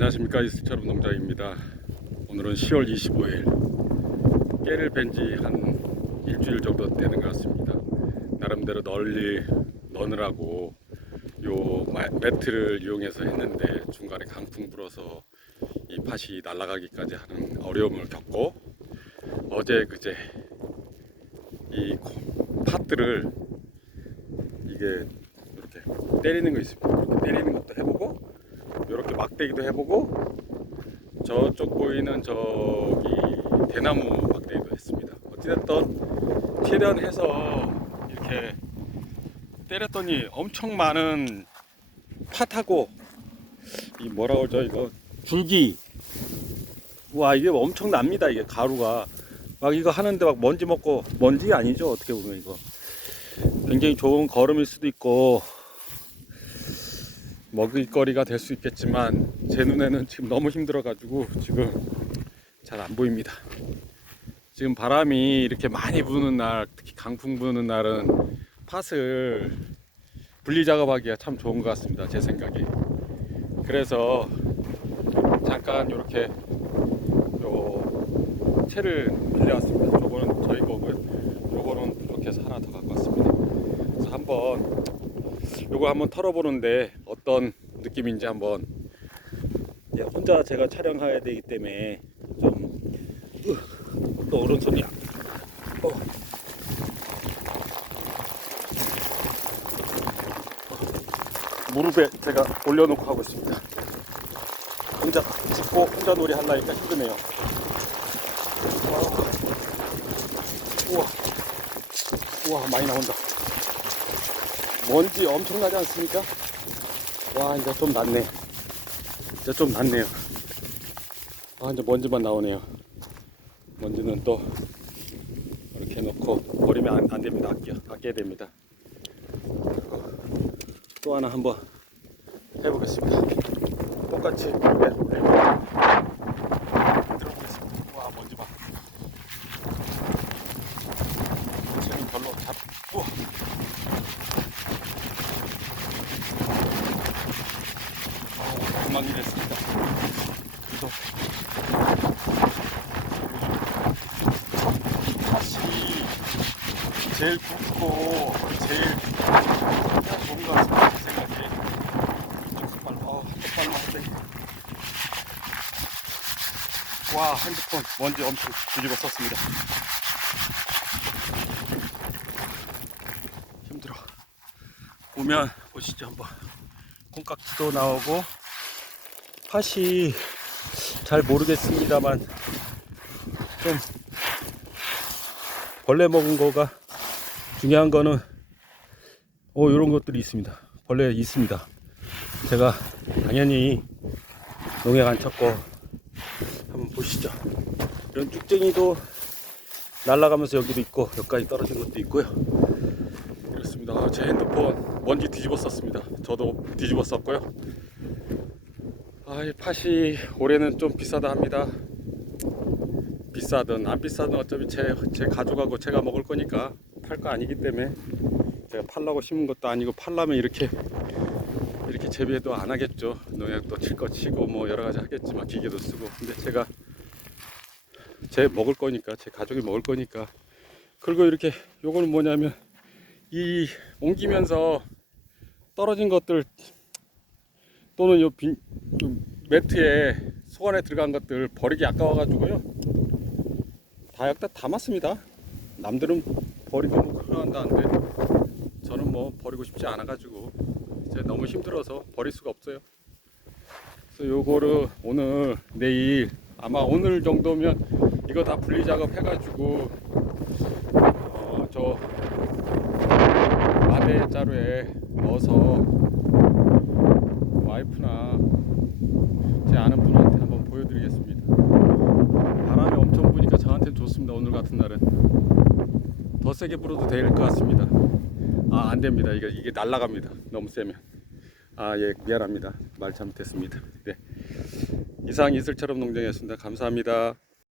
안녕하십니까 이슬처럼 농장입니다. 오늘은 10월 25일 깨를 벤지한 일주일 정도 되는 것 같습니다. 나름대로 널리 넣느라고 요 마- 매트를 이용해서 했는데 중간에 강풍 불어서 이 팥이 날아가기까지 하는 어려움을 겪고 어제 그제 이 코- 팥들을 이게 이렇게 때리는 거 있습니다. 이렇게 때리는 것도 해보고 이렇게 막대기도 해보고 저쪽 보이는 저기 대나무 막대기도 했습니다. 어찌됐든 최대한 해서 이렇게 때렸더니 엄청 많은 팥하고 이 뭐라고 그러죠? 이거 줄기. 와 이게 엄청 납니다 이게 가루가. 막 이거 하는데 막 먼지 먹고 먼지 아니죠? 어떻게 보면 이거. 굉장히 좋은 걸음일 수도 있고 먹을거리가 될 수 있겠지만 제 눈에는 지금 너무 힘들어가지고 지금 잘 안 보입니다. 지금 바람이 이렇게 많이 부는 날, 특히 강풍 부는 날은 팥을 분리 작업하기가 참 좋은 것 같습니다. 제 생각에. 그래서 잠깐 이렇게 요 채를 빌려왔습니다. 저거는 저희 거고요. 요거는 부족해서 하나 더 갖고 왔습니다. 그래서 한번 요거 한번 털어보는데 어떤 느낌인지 한번 예, 혼자 제가 촬영해야 되기 때문에 좀또 오른손이 어. 무릎에 제가 올려놓고 하고 있습니다. 혼자 짚고 혼자 놀이 하려니까 힘드네요. 아. 우와, 우와 많이 나온다. 먼지 엄청나지 않습니까? 와 이제 좀 낫네. 이제 좀 낫네요. 아 이제 먼지만 나오네요. 먼지는 또 이렇게 놓고 버리면 안, 안 됩니다. 아껴 아껴야 됩니다. 또 하나 한번 해보겠습니다. 똑같이. 네, 별로 잡우 와 엉망이 됐습니다. 그래도 팥이 제일 굵고 제일 좋은 것 같습니다. 제 생각에 한쪽발로 어, 한쪽발로 한대 와 핸드폰 먼지 엄청 뒤집어 썼습니다. 힘들어. 보면 보시죠 한번. 콩깍지도 나오고 팥이 잘 모르겠습니다만 좀 벌레 먹은 거가 중요한 거는 오 이런 것들이 있습니다. 벌레 있습니다. 제가 당연히 농약 안 쳤고 한번 보시죠. 이런 쭉쟁이도 날아가면서 여기도 있고 여기까지 떨어진 것도 있고요. 그렇습니다. 아, 제 핸드폰 먼지 뒤집어 썼습니다. 저도 뒤집어 썼고요 아, 이 팥이 올해는 좀 비싸다 합니다. 비싸든 안 비싸든 어차피 제, 제 가져가고 제가 먹을 거니까 팔 거 아니기 때문에 제가 팔라고 심은 것도 아니고 팔라면 이렇게 이렇게 재배도 안 하겠죠. 농약도 칠 거 치고 뭐 여러 가지 하겠지만 기계도 쓰고. 근데 제가 제 먹을 거니까 제 가족이 먹을 거니까. 그리고 이렇게 요거는 뭐냐면 이 옮기면서 떨어진 것들 또는 요 빈, 요 매트에 소관에 들어간 것들 버리기 아까워가지고요. 다 여기다 담았습니다. 남들은 버리면 뭐 큰일난다는데 저는 뭐 버리고 싶지 않아가지고 이제 너무 힘들어서 버릴 수가 없어요. 그래서 요거를 오늘 내일 아마 오늘 정도면 이거 다 분리 작업 해가지고 어 저 마대 자루에 넣어서 와이프나 제 아는 분한테 한번 보여드리겠습니다. 바람이 엄청 부니까 좋습니다. 오늘 같은 날은 더 세게 불어도 될 것 같습니다. 아, 안 됩니다. 이게 이게 날아갑니다. 너무 세면. 아, 예, 미안합니다. 말 잘못했습니다. 네. 이상 이슬처럼 농장이었습니다. 감사합니다.